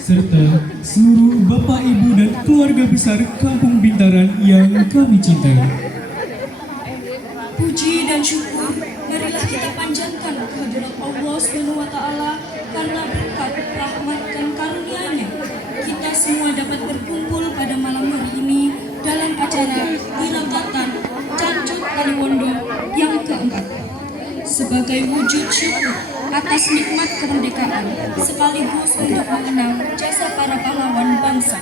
serta seluruh Bapak, Ibu, dan keluarga besar Kampung Bintaran yang kami cintai. Puji dan syukur marilah kita panjatkan kehadirat Allah SWT karena berkat rahmat dan karunia-Nya kita semua dapat berkumpul pada malam hari ini dalam acara Wirakatan Cacuk Kaliwondo yang keempat sebagai wujud syukur atas nikmat kemerdekaan sekaligus untuk mengenang jasa para pahlawan bangsa.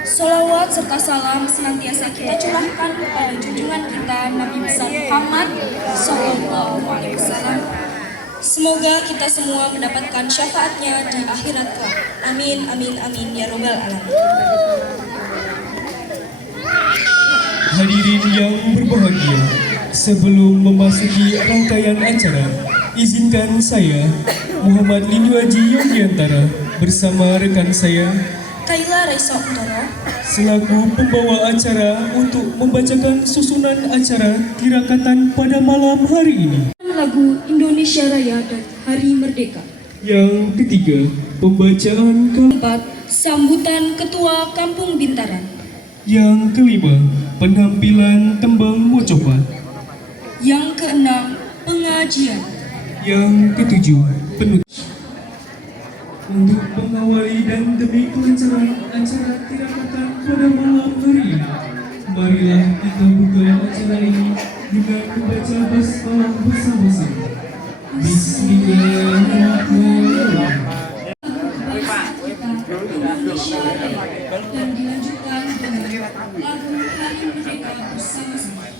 Sholawat serta salam senantiasa kita curahkan kepada junjungan kita Nabi besar Muhammad Sallallahu Alaihi Wasallam. Semoga kita semua mendapatkan syafaatnya di akhirat kelak. Amin, amin, amin ya robbal alamin. Hadirin yang berbahagia, sebelum memasuki rangkaian acara, izinkan saya, Muhammad Lindu Haji Yogyakarta, bersama rekan saya, Kayla Reza Untoro, selaku pembawa acara untuk membacakan susunan acara tirakatan pada malam hari ini. lagu Indonesia Raya dan Hari Merdeka. Yang ketiga, pembacaan Keempat, sambutan Ketua Kampung Bintaran. Yang kelima, penampilan tembang mocopat. Yang keenam, pengajian. Yang ketujuh, penutup. Untuk mengawali dan demi kelancaran acara tirakatan pada malam hari ini, marilah kita buka acara ini dengan membaca basmalah bersama-sama. Bismillahirrahmanirrahim. Indonesia Raya dan dilanjutkan dengan lagu Hari Merdeka bersama-sama.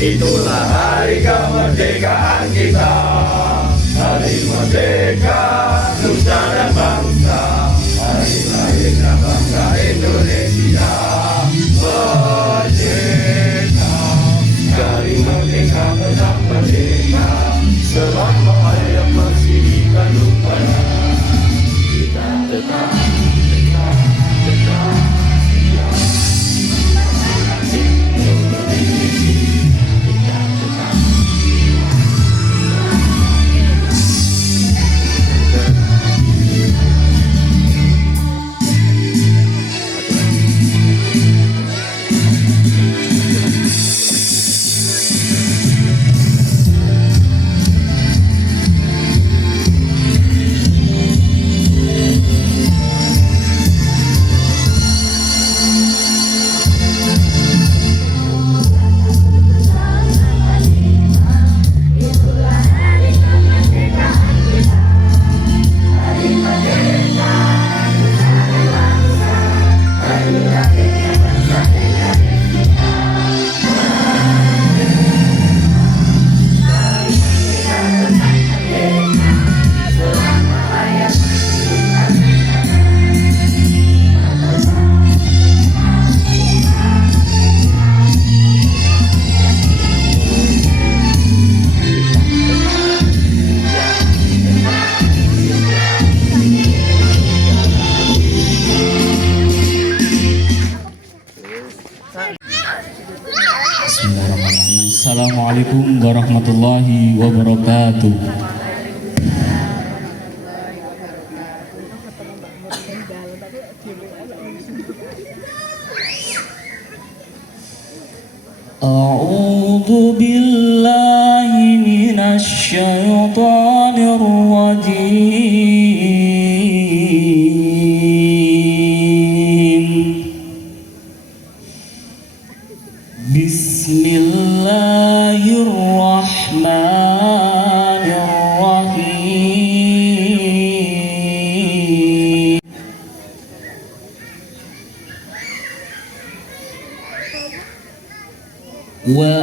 Itulah hari kemerdekaan kita, hari merdeka nusa dan bangsa, hari lahirnya bangsa Indonesia. Merdeka, dari merdeka tetap merdeka, selama hayat masih di kandungan kita tetap. warahmatullahi wabarakatuh. A'udzu billahi minasy syaithanir rajim. Bismillahirrahmanirrahim. Wa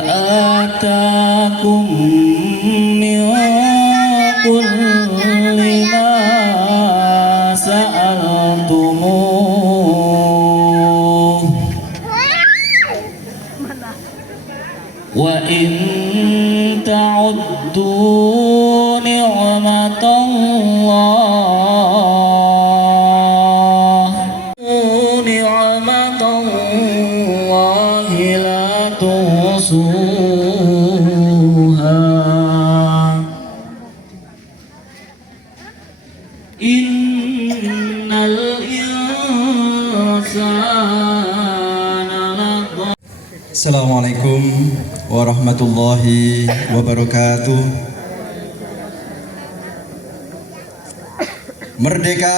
atakum min kulli ma sa'altumuh wa in ta'uddu ni'matallahi la tuhsuha. Innal insana Assalamualaikum warahmatullahi wabarakatuh. Merdeka!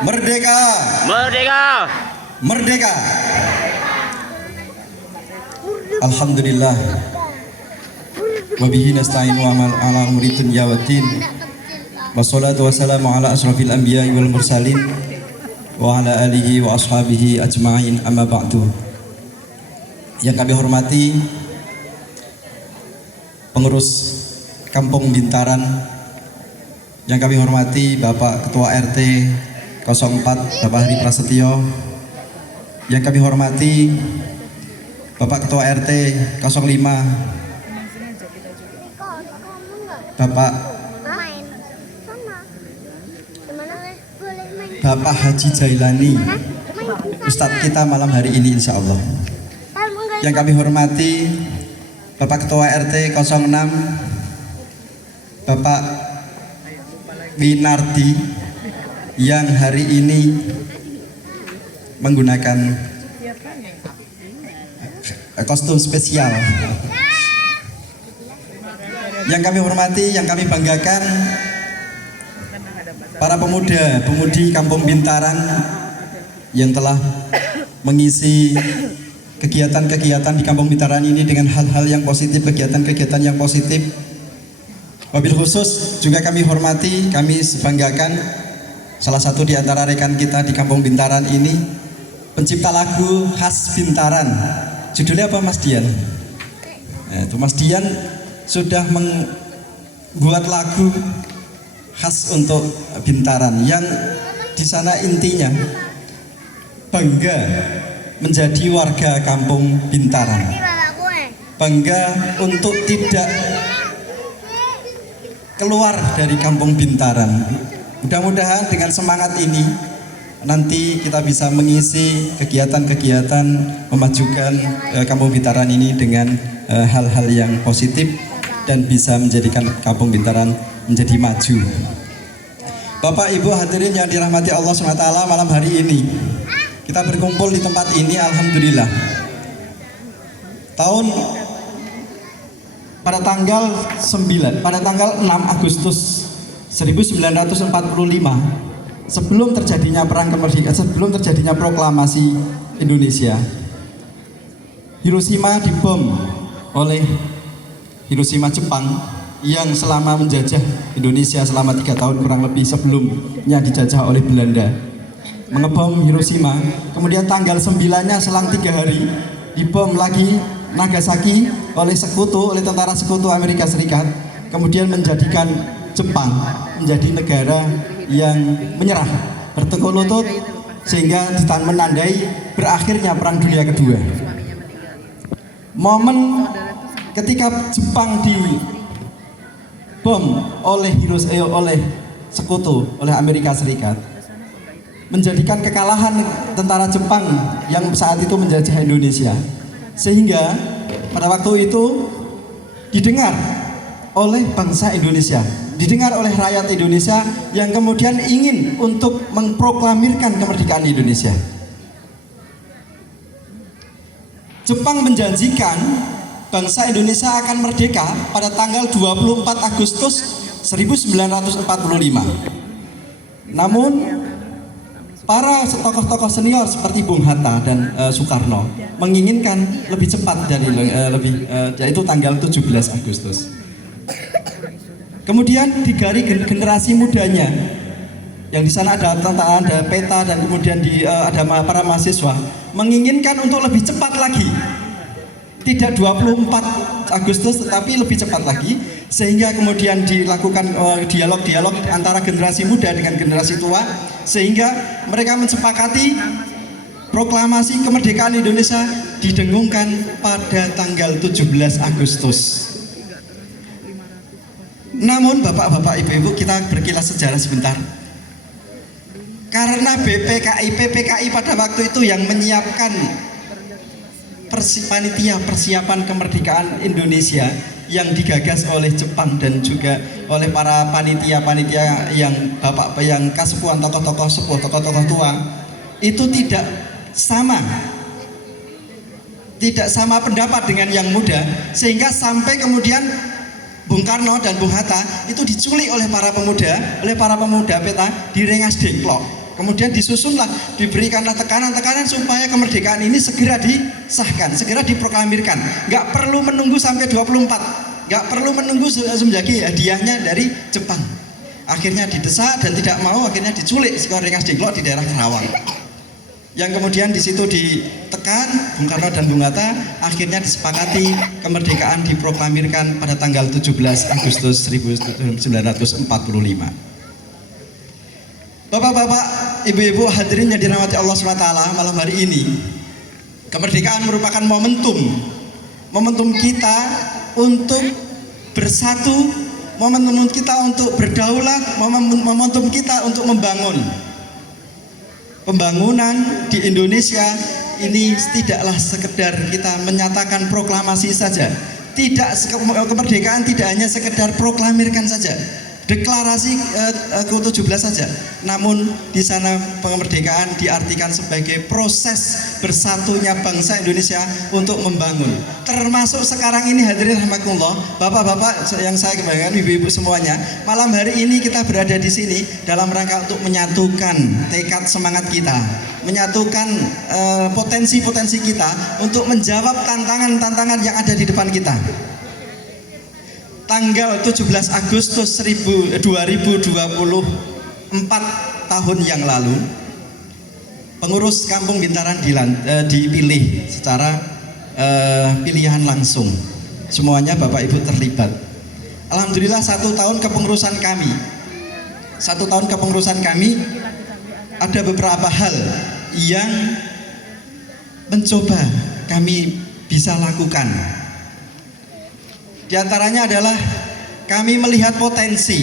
Merdeka! Merdeka! Merdeka! Alhamdulillah. Wabihi nasta'inu ala umuri dunya waddin. Wassalatu wassalamu ala asrafil anbiya'i wal mursalin wa ala alihi wa ashabihi ajma'in, amma ba'du. Yang kami hormati pengurus Kampung Bintaran, yang kami hormati Bapak Ketua RT 04 Bapak Hari Prasetyo, yang kami hormati Bapak Ketua RT 05 Bapak Haji Jailani, Ustadz kita malam hari ini insya Allah. Yang kami hormati Bapak Ketua RT 06 Bapak Winardi, yang hari ini menggunakan kostum spesial. Yang kami hormati, yang kami banggakan para pemuda-pemudi Kampung Bintaran yang telah mengisi kegiatan-kegiatan di Kampung Bintaran ini dengan hal-hal yang positif, kegiatan-kegiatan yang positif. Wabil khusus juga kami hormati, kami banggakan salah satu di antara rekan kita di Kampung Bintaran ini, pencipta lagu khas Bintaran. Judulnya apa, Mas Dian? Itu Mas Dian sudah membuat lagu khas untuk Bintaran yang di sana intinya bangga menjadi warga Kampung Bintaran, bangga untuk tidak keluar dari Kampung Bintaran. Mudah-mudahan dengan semangat ini nanti kita bisa mengisi kegiatan-kegiatan memajukan Kampung Bintaran ini dengan hal-hal yang positif dan bisa menjadikan Kampung Bintaran menjadi maju. Bapak Ibu hadirin yang dirahmati Allah SWT, malam hari ini kita berkumpul di tempat ini, alhamdulillah. Pada tanggal 6 Agustus 1945, sebelum terjadinya perang kemerdekaan, sebelum terjadinya proklamasi Indonesia, Hiroshima dibom oleh Hiroshima Jepang yang selama menjajah Indonesia selama 3 tahun kurang lebih sebelumnya dijajah oleh Belanda. Mengebom Hiroshima, kemudian tanggal 9-nya selang 3 hari dibom lagi Nagasaki oleh tentara sekutu Amerika Serikat, kemudian menjadikan Jepang menjadi negara yang menyerah, bertekuk lutut, sehingga menandai berakhirnya Perang Dunia Kedua. Momen ketika Jepang dibom oleh Amerika Serikat menjadikan kekalahan tentara Jepang yang saat itu menjajah Indonesia, sehingga pada waktu itu didengar oleh bangsa Indonesia, didengar oleh rakyat Indonesia yang kemudian ingin untuk memproklamirkan kemerdekaan Indonesia. Jepang menjanjikan bangsa Indonesia akan merdeka pada tanggal 24 Agustus 1945. Namun para tokoh-tokoh senior seperti Bung Hatta dan Soekarno menginginkan lebih cepat dari yaitu tanggal 17 Agustus. Kemudian dari generasi mudanya yang di sana ada tantangan, ada peta, dan kemudian ada para mahasiswa menginginkan untuk lebih cepat lagi, tidak 24 Agustus tetapi lebih cepat lagi, sehingga kemudian dilakukan dialog-dialog antara generasi muda dengan generasi tua, sehingga mereka mensepakati proklamasi kemerdekaan Indonesia didengungkan pada tanggal 17 Agustus. Namun Bapak-bapak, Ibu-ibu, kita berkilas sejarah sebentar. Karena PPKI pada waktu itu yang menyiapkan panitia persiapan kemerdekaan Indonesia yang digagas oleh Jepang dan juga oleh para panitia-panitia yang kasepuhan, tokoh-tokoh sepuh, tokoh-tokoh tua, itu tidak sama pendapat dengan yang muda, sehingga sampai kemudian Bung Karno dan Bung Hatta itu diculik oleh para pemuda peta di Rengas Dengklok. Kemudian disusunlah, diberikanlah tekanan-tekanan supaya kemerdekaan ini segera disahkan, segera diproklamirkan. Nggak perlu menunggu sampai 24, nggak perlu menunggu semenjaki hadiahnya dari Jepang. Akhirnya didesak dan tidak mau, akhirnya diculik ke Rengas Dengklok di daerah Karawang. Yang kemudian di situ ditekan Bung Karno dan Bung Hatta, akhirnya disepakati kemerdekaan diproklamirkan pada tanggal 17 Agustus 1945. Bapak-bapak, ibu-ibu, hadirin yang dirahmati Allah SWT, malam hari ini kemerdekaan merupakan momentum kita untuk bersatu, momentum kita untuk berdaulat, momentum kita untuk membangun. Pembangunan di Indonesia ini tidaklah sekedar kita menyatakan proklamasi saja. Kemerdekaan tidak hanya sekedar proklamirkan saja, deklarasi ke-17 saja. Namun di sana kemerdekaan diartikan sebagai proses bersatunya bangsa Indonesia untuk membangun. Termasuk sekarang ini, hadirin rahimakumullah, bapak-bapak yang saya kebanggakan, ibu-ibu semuanya, malam hari ini kita berada di sini dalam rangka untuk menyatukan tekad semangat kita, menyatukan potensi-potensi kita untuk menjawab tantangan-tantangan yang ada di depan kita. Tanggal 17 Agustus 2024 tahun yang lalu, pengurus Kampung Bintaran dipilih secara pilihan langsung. Semuanya Bapak Ibu terlibat. Alhamdulillah 1 tahun kepengurusan kami ada beberapa hal yang mencoba kami bisa lakukan. Di antaranya adalah kami melihat potensi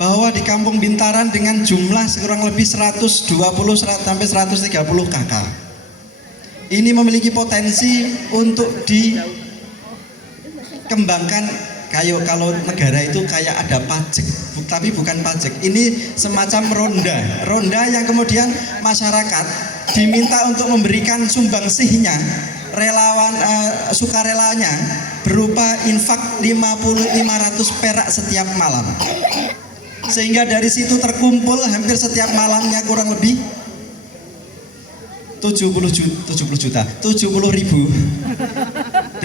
bahwa di Kampung Bintaran dengan jumlah kurang lebih 120 sampai 130 KK ini memiliki potensi untuk dikembangkan. Kalau negara itu kayak ada pajak, tapi bukan pajak, ini semacam ronda yang kemudian masyarakat diminta untuk memberikan sumbangsihnya, sukarelanya berupa infak 500 perak setiap malam, sehingga dari situ terkumpul hampir setiap malamnya kurang lebih 70 juta, 70 ribu, 80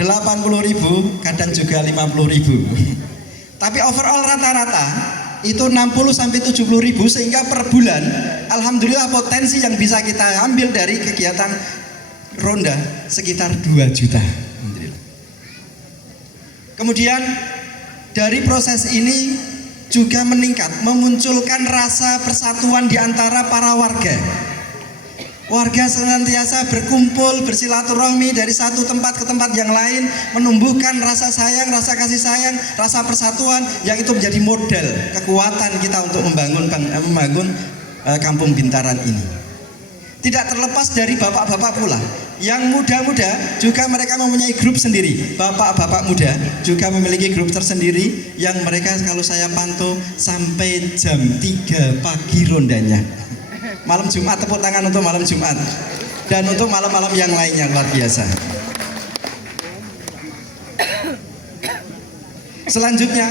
ribu, kadang juga 50 ribu. Tapi overall rata-rata itu 60 sampai 70 ribu, sehingga per bulan alhamdulillah potensi yang bisa kita ambil dari kegiatan ronda sekitar 2 juta. Alhamdulillah. Kemudian dari proses ini juga meningkat, memunculkan rasa persatuan di antara para warga. Warga senantiasa berkumpul, bersilaturahmi dari satu tempat ke tempat yang lain, menumbuhkan rasa sayang, rasa kasih sayang, rasa persatuan, yang itu menjadi modal kekuatan kita untuk membangun Kampung Bintaran ini. Tidak terlepas dari bapak-bapak pula, Yang muda-muda juga mereka mempunyai grup sendiri. Bapak-bapak muda juga memiliki grup tersendiri yang mereka kalau saya pantau sampai jam 3 pagi rondanya. Malam Jumat, tepuk tangan untuk malam Jumat. Dan untuk malam-malam yang lainnya luar biasa. Selanjutnya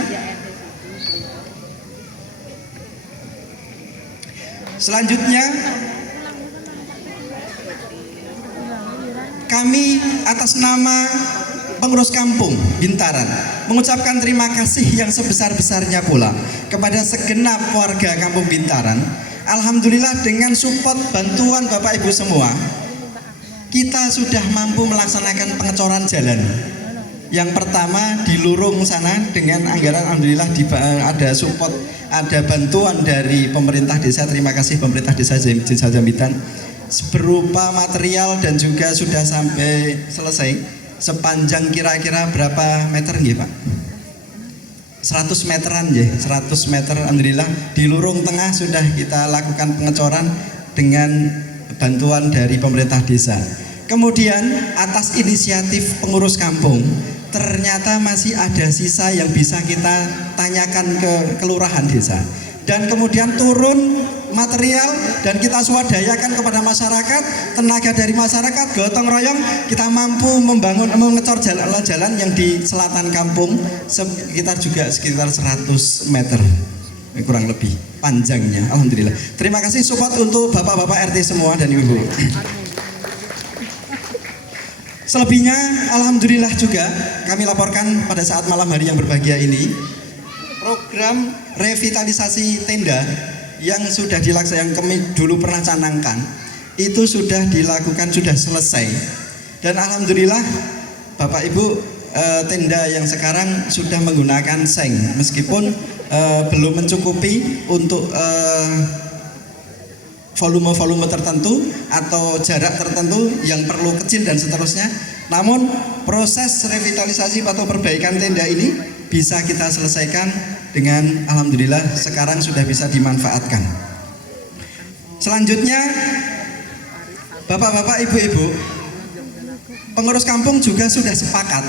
kami atas nama pengurus kampung Bintaran mengucapkan terima kasih yang sebesar-besarnya pula kepada segenap warga kampung Bintaran. Alhamdulillah dengan support bantuan Bapak Ibu semua, kita sudah mampu melaksanakan pengecoran jalan. Yang pertama di Lurung sana dengan anggaran alhamdulillah ada support, ada bantuan dari pemerintah desa. Terima kasih pemerintah desa Jambitan berupa material dan juga sudah sampai selesai sepanjang kira-kira berapa meter nggih Pak? 100 meteran ya, 100 meter alhamdulillah di Lurung Tengah sudah kita lakukan pengecoran dengan bantuan dari pemerintah desa. Kemudian atas inisiatif pengurus kampung ternyata masih ada sisa yang bisa kita tanyakan ke kelurahan desa, dan kemudian turun material dan kita swadayakan kepada masyarakat, tenaga dari masyarakat gotong royong kita mampu mengecor jalan-jalan yang di selatan kampung sekitar 100 meter kurang lebih panjangnya. Alhamdulillah. Terima kasih support untuk bapak-bapak RT semua dan ibu-ibu. Selebihnya alhamdulillah juga kami laporkan pada saat malam hari yang berbahagia ini, program revitalisasi tenda yang sudah dilaksanakan, yang kami dulu pernah canangkan itu sudah dilakukan, sudah selesai. Dan alhamdulillah Bapak Ibu, tenda yang sekarang sudah menggunakan seng meskipun belum mencukupi untuk volume tertentu atau jarak tertentu yang perlu kecil dan seterusnya. Namun proses revitalisasi atau perbaikan tenda ini bisa kita selesaikan dengan alhamdulillah sekarang sudah bisa dimanfaatkan. Selanjutnya bapak-bapak, ibu-ibu, pengurus kampung juga sudah sepakat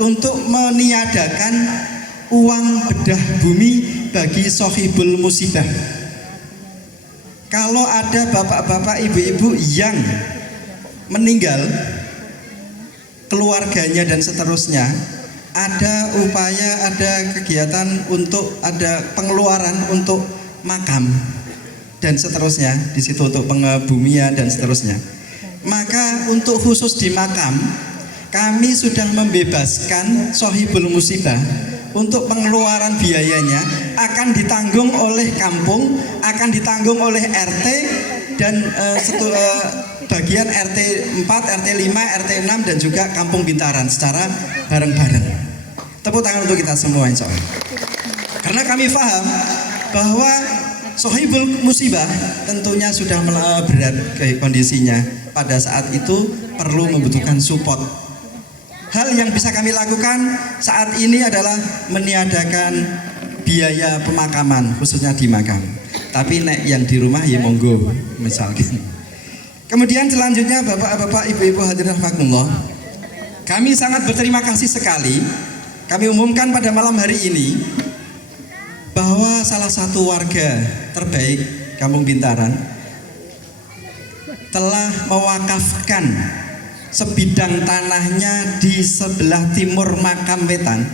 untuk meniadakan uang bedah bumi bagi sohibul musibah. Kalau ada bapak-bapak, ibu-ibu yang meninggal, keluarganya dan seterusnya, ada upaya, ada kegiatan untuk ada pengeluaran untuk makam dan seterusnya, di situ untuk pengebumian dan seterusnya. Maka untuk khusus di makam, kami sudah membebaskan sohibul musibah untuk pengeluaran biayanya akan ditanggung oleh kampung, akan ditanggung oleh RT dan bagian RT 4, RT 5, RT 6 dan juga kampung Bintaran secara bareng-bareng. Tepuk tangan untuk kita semua insya Allah. Karena kami paham bahwa sohibul musibah tentunya sudah berat kondisinya, pada saat itu perlu membutuhkan support. Hal yang bisa kami lakukan saat ini adalah meniadakan biaya pemakaman khususnya di makam. Tapi nek yang di rumah ya monggo misalkan. Kemudian selanjutnya bapak-bapak, ibu-ibu hadirin rahimakumullah, kami sangat berterima kasih sekali. Kami umumkan pada malam hari ini bahwa salah satu warga terbaik Kampung Bintaran telah mewakafkan sebidang tanahnya di sebelah timur makam wetan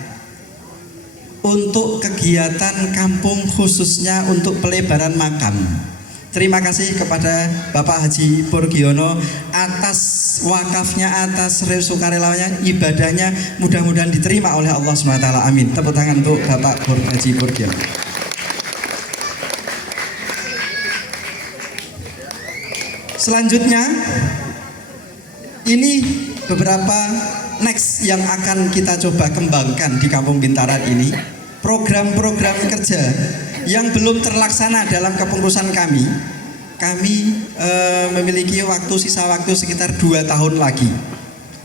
untuk kegiatan kampung khususnya untuk pelebaran makam. Terima kasih kepada Bapak Haji Purgiono atas wakafnya, atas sukarelanya, ibadahnya, mudah-mudahan diterima oleh Allah SWT. Amin. Tepuk tangan untuk Bapak Haji Purgiono. Selanjutnya ini beberapa next yang akan kita coba kembangkan di Kampung Bintaran ini. Program-program kerja yang belum terlaksana dalam kepengurusan kami. Kami memiliki sisa waktu sekitar 2 tahun lagi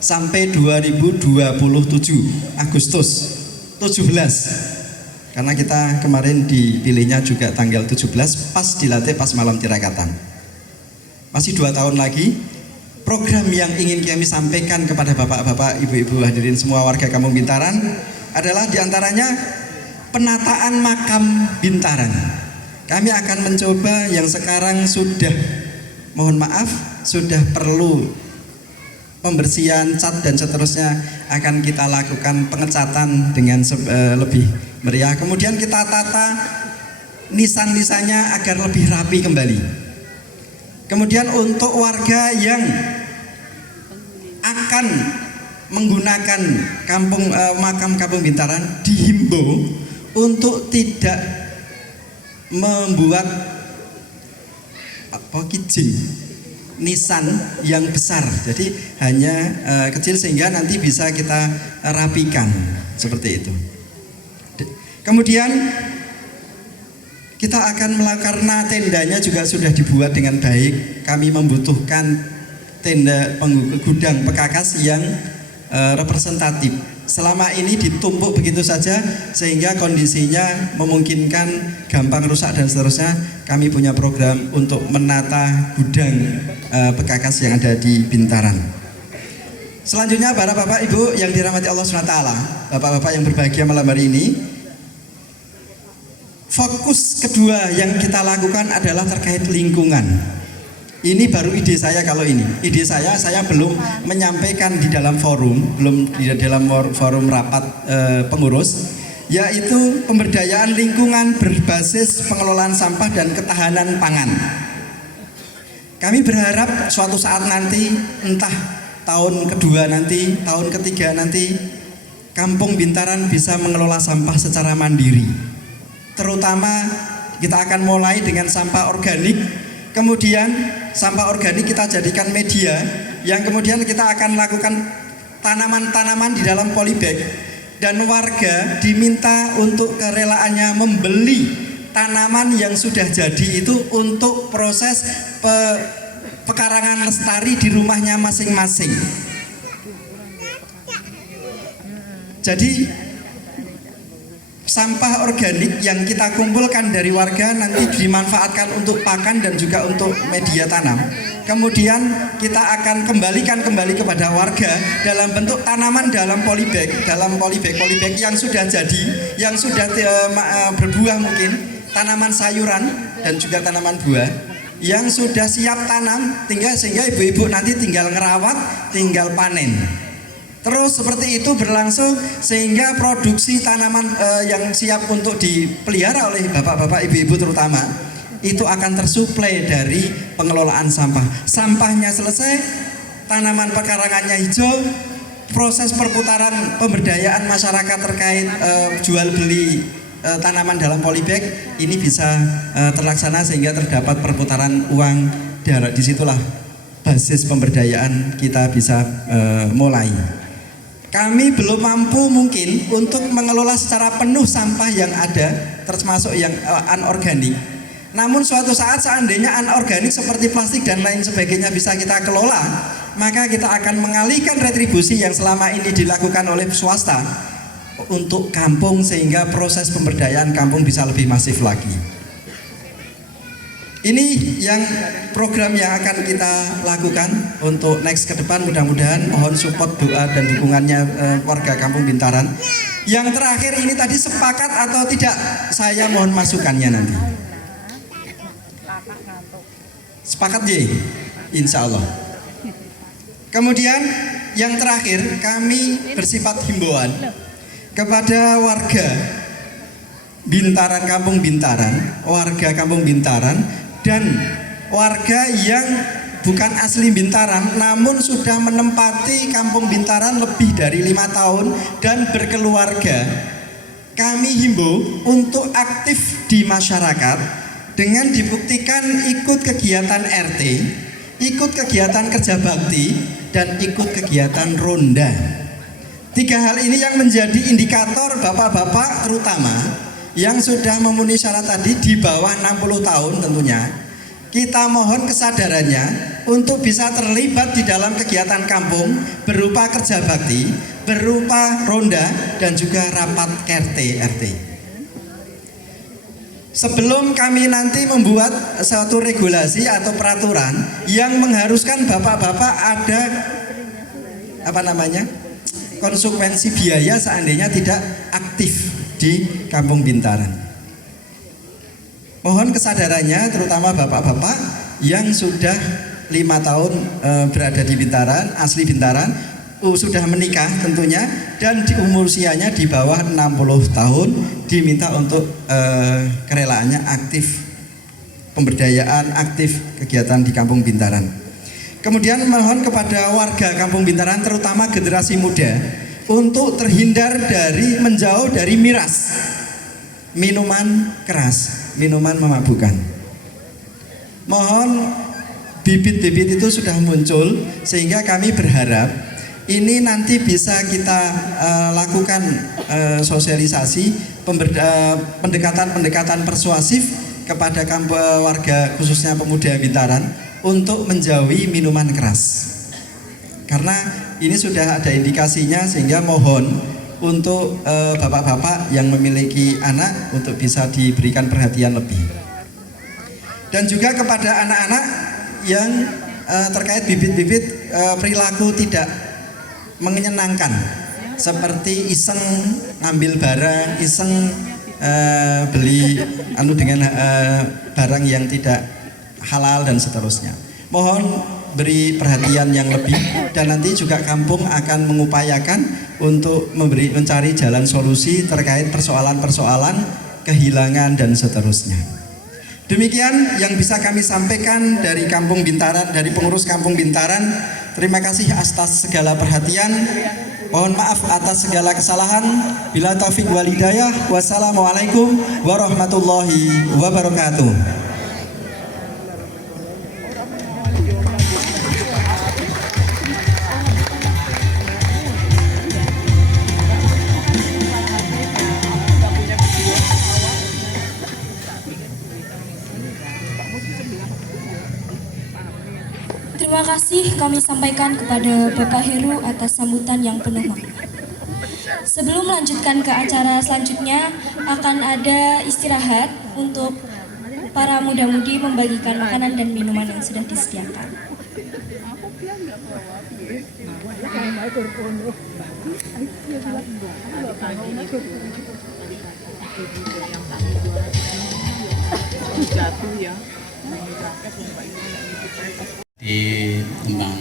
sampai 2027 Agustus 17. Karena kita kemarin dipilihnya juga tanggal 17 pas dilatih pas malam tirakatan. Masih 2 tahun lagi. program yang ingin kami sampaikan kepada bapak-bapak, ibu-ibu hadirin semua warga Kampung Bintaran adalah diantaranya penataan makam Bintaran. Kami akan mencoba yang sekarang sudah, mohon maaf, sudah perlu pembersihan, cat dan seterusnya, akan kita lakukan pengecatan dengan lebih meriah. Kemudian kita tata nisan-nisannya agar lebih rapi kembali. Kemudian untuk warga yang akan menggunakan makam Kampung Bintaran dihimbau untuk tidak membuat kijing nisan yang besar. Jadi hanya kecil sehingga nanti bisa kita rapikan seperti itu. Kemudian kita akan melakukan, karena tendanya juga sudah dibuat dengan baik, kami membutuhkan tenda gudang pekakas yang representatif. Selama ini ditumpuk begitu saja sehingga kondisinya memungkinkan gampang rusak dan seterusnya. Kami punya program untuk menata gudang pekakas yang ada di Bintaran. Selanjutnya para bapak ibu yang dirahmati Allah SWT, bapak-bapak yang berbahagia malam hari ini, fokus kedua yang kita lakukan adalah terkait lingkungan. Ini baru ide saya. Kalau ini ide saya belum menyampaikan di dalam forum, belum di dalam forum rapat pengurus, yaitu pemberdayaan lingkungan berbasis pengelolaan sampah dan ketahanan pangan. Kami berharap suatu saat nanti, entah tahun kedua nanti, tahun ketiga nanti, Kampung Bintaran bisa mengelola sampah secara mandiri. Terutama kita akan mulai dengan sampah organik, kemudian sampah organik kita jadikan media, yang kemudian kita akan lakukan tanaman-tanaman di dalam polybag, dan warga diminta untuk kerelaannya membeli tanaman yang sudah jadi itu untuk proses pekarangan lestari di rumahnya masing-masing. Jadi sampah organik yang kita kumpulkan dari warga nanti dimanfaatkan untuk pakan dan juga untuk media tanam. Kemudian kita akan kembalikan kembali kepada warga dalam bentuk tanaman dalam polybag yang sudah jadi, yang sudah berbuah, mungkin tanaman sayuran dan juga tanaman buah yang sudah siap tanam, sehingga ibu-ibu nanti tinggal ngerawat, tinggal panen. Terus seperti itu berlangsung sehingga produksi tanaman yang siap untuk dipelihara oleh bapak-bapak, ibu-ibu terutama, itu akan tersuplai dari pengelolaan sampah. Sampahnya selesai, tanaman pekarangannya hijau, proses perputaran pemberdayaan masyarakat terkait jual beli tanaman dalam polybag ini bisa terlaksana sehingga terdapat perputaran uang. Disitulah basis pemberdayaan kita bisa mulai. Kami belum mampu mungkin untuk mengelola secara penuh sampah yang ada, termasuk yang anorganik. Namun suatu saat seandainya anorganik seperti plastik dan lain sebagainya bisa kita kelola, maka kita akan mengalihkan retribusi yang selama ini dilakukan oleh swasta untuk kampung, sehingga proses pemberdayaan kampung bisa lebih masif lagi. Ini yang program yang akan kita lakukan untuk next ke depan. Mudah-mudahan mohon support, doa dan dukungannya warga Kampung Bintaran. Yang terakhir ini tadi sepakat atau tidak, saya mohon masukannya nanti. Sepakat ya? Insya Allah. Kemudian yang terakhir, kami bersifat himbauan kepada warga Bintaran, Kampung Bintaran, warga Kampung Bintaran, dan warga yang bukan asli Bintaran namun sudah menempati Kampung Bintaran lebih dari 5 tahun dan berkeluarga. Kami himbau untuk aktif di masyarakat dengan dibuktikan ikut kegiatan RT, ikut kegiatan kerja bakti, dan ikut kegiatan ronda. 3 hal ini yang menjadi indikator bapak-bapak terutama yang sudah memenuhi syarat tadi di bawah 60 tahun tentunya. Kita mohon kesadarannya untuk bisa terlibat di dalam kegiatan kampung berupa kerja bakti, berupa ronda, dan juga rapat RT. sebelum kami nanti membuat suatu regulasi atau peraturan yang mengharuskan bapak-bapak ada konsekuensi biaya seandainya tidak aktif di Kampung Bintaran. Mohon kesadarannya terutama bapak-bapak yang sudah 5 tahun berada di Bintaran, asli Bintaran, sudah menikah tentunya, dan di umur usianya di bawah 60 tahun diminta untuk kerelaannya aktif pemberdayaan, aktif kegiatan di Kampung Bintaran. Kemudian mohon kepada warga Kampung Bintaran terutama generasi muda untuk terhindar dari menjauh dari miras, minuman keras, minuman memabukkan. Mohon bibit-bibit itu sudah muncul sehingga kami berharap ini nanti bisa kita lakukan sosialisasi, pendekatan-pendekatan persuasif kepada warga khususnya pemuda Bintaran untuk menjauhi minuman keras. Karena ini sudah ada indikasinya sehingga mohon untuk bapak-bapak yang memiliki anak untuk bisa diberikan perhatian lebih. Dan juga kepada anak-anak yang terkait bibit-bibit perilaku tidak menyenangkan seperti iseng ngambil barang, iseng beli dengan barang yang tidak halal dan seterusnya. Mohon beri perhatian yang lebih, dan nanti juga kampung akan mengupayakan untuk mencari jalan solusi terkait persoalan-persoalan kehilangan dan seterusnya. Demikian yang bisa kami sampaikan dari Kampung Bintaran, dari pengurus Kampung Bintaran. Terima kasih atas segala perhatian. Mohon maaf atas segala kesalahan. Bila taufik wal hidayah. Wassalamualaikum warahmatullahi wabarakatuh. Terima kasih kami sampaikan kepada Bapak Heru atas sambutan yang penuh makna. Sebelum melanjutkan ke acara selanjutnya, akan ada istirahat untuk para muda-mudi membagikan makanan dan minuman yang sudah disediakan. Di tembang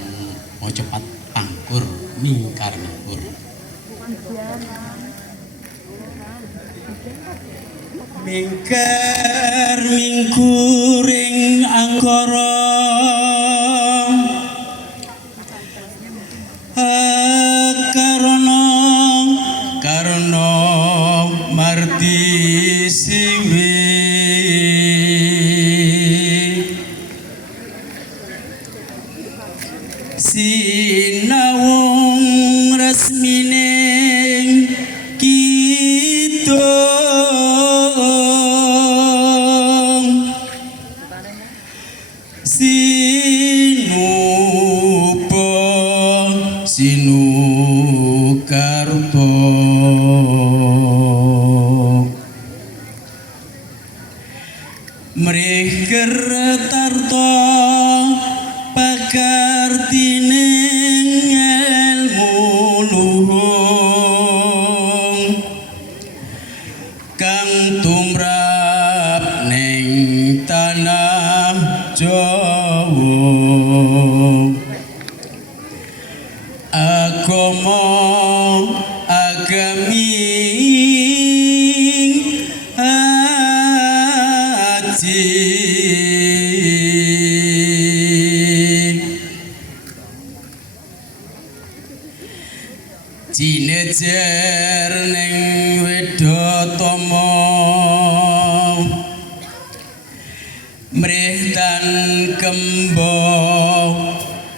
mau cepat pangkur mingkar mingkur. Mingkar mingkuring angkara karena marti siwi sinawung resmining kidung sinukarto mrih kertarto pakartining ilmu luhung kang tumrap ning tanah Jawa agama agami jinejer ning wedhatama mrih tan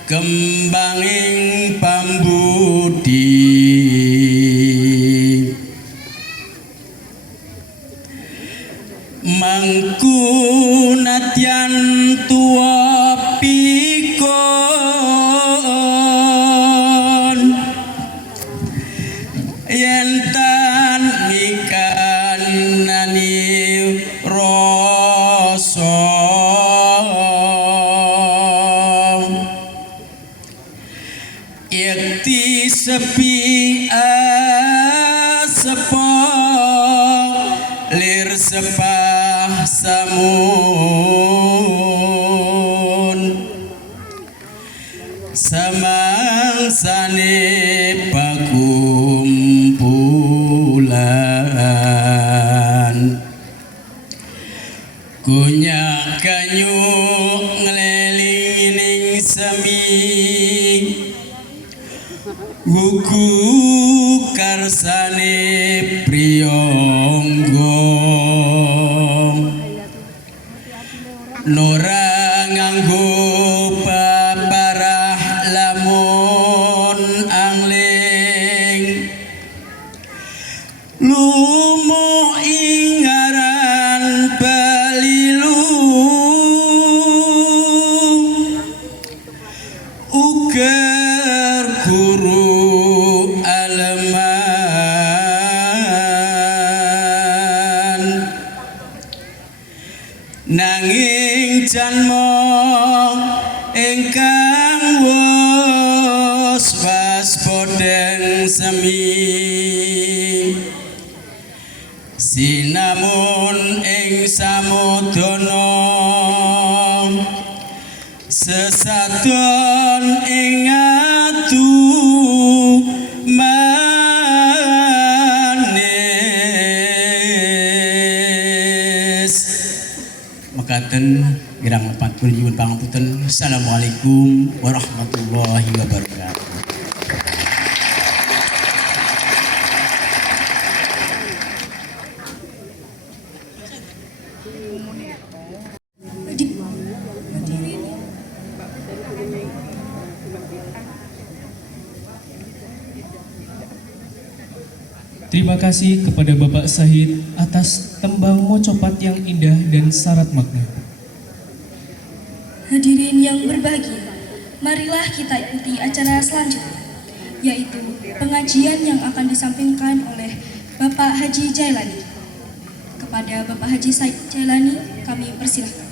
kembanging pambudi mangku nadyan tuwa pikon yen tan mikanani ro lir sepah samun samangsane pakumpulan kunyak kanyu ngeleling ning semi wuku karsane priyangga nora nganggo paparah lamun angling lumo ingaran balilu uger guru aleman nanging janmo ingkang was bodeng semi sinamun ing samudana sesadon ing atu manis mekaten kirang patpun nyuwun pangapunten. Assalamualaikum warahmatullahi wabarakatuh. Terima kasih kepada Bapak Syahid atas tembang mocopat yang indah dan syarat makna. Hadirin yang berbahagia, marilah kita ikuti acara selanjutnya, yaitu pengajian yang akan disampaikan oleh Bapak Haji Jailani. Kepada Bapak Haji Said Jailani, kami persilahkan.